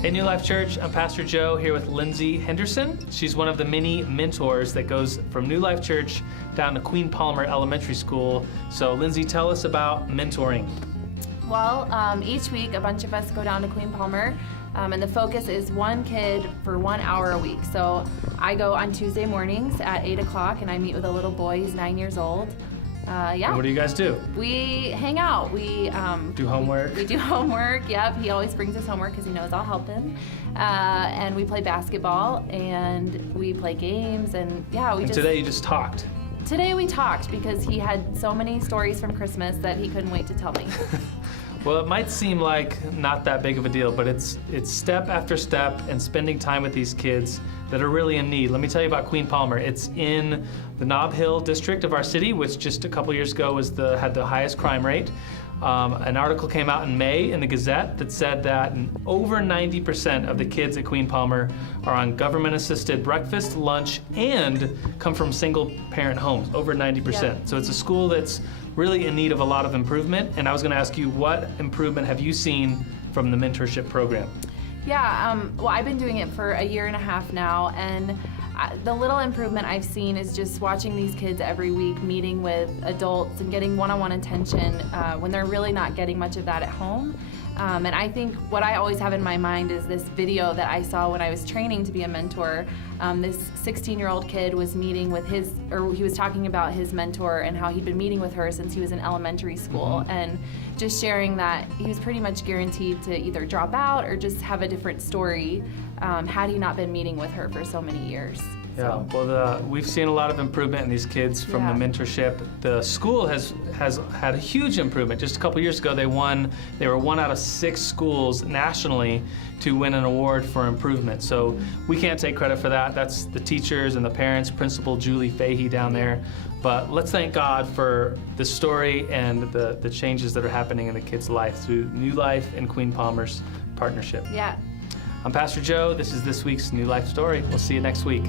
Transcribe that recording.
Hey, New Life Church, I'm Pastor Joe here with Lindsey Henderson. She's one of the many mentors that goes from New Life Church down to Queen Palmer Elementary School. So Lindsey, tell us about mentoring. Well, each week a bunch of us go down to Queen Palmer, and the focus is one kid for 1 hour a week. So I go on Tuesday mornings at 8 o'clock and I meet with a little boy, he's 9 years old. And what do you guys do? We hang out. We do homework. We do homework. Yep, he always brings us homework because he knows I'll help him. And we play basketball and we play games and Today you just talked. Today we talked because he had so many stories from Christmas that he couldn't wait to tell me. Well, it might seem like not that big of a deal, but it's step after step and spending time with these kids that are really in need. Let me tell you about Queen Palmer. It's in the Nob Hill district of our city, which just a couple years ago had the highest crime rate. An article came out in May in the Gazette that said that over 90% of the kids at Queen Palmer are on government-assisted breakfast, lunch, and come from single-parent homes, over 90%. Yeah. So it's a school that's really in need of a lot of improvement, and I was going to ask you, what improvement have you seen from the mentorship program? Yeah, well, I've been doing it for a year and a half now, and the little improvement I've seen is just watching these kids every week, meeting with adults and getting one-on-one attention when they're really not getting much of that at home. And I think what I always have in my mind is this video that I saw when I was training to be a mentor. This 16-year-old kid was meeting with he was talking about his mentor and how he'd been meeting with her since he was in elementary school, and just sharing that he was pretty much guaranteed to either drop out or just have a different story had he not been meeting with her for so many years. Yeah, well, we've seen a lot of improvement in these kids from the mentorship. The school has had a huge improvement. Just a couple years ago, they were 1 out of 6 schools nationally to win an award for improvement. So we can't take credit for that. That's the teachers and the parents, Principal Julie Fahey down there. But let's thank God for the story and the changes that are happening in the kids' life through New Life and Queen Palmer's partnership. Yeah. I'm Pastor Joe. This is this week's New Life Story. We'll see you next week.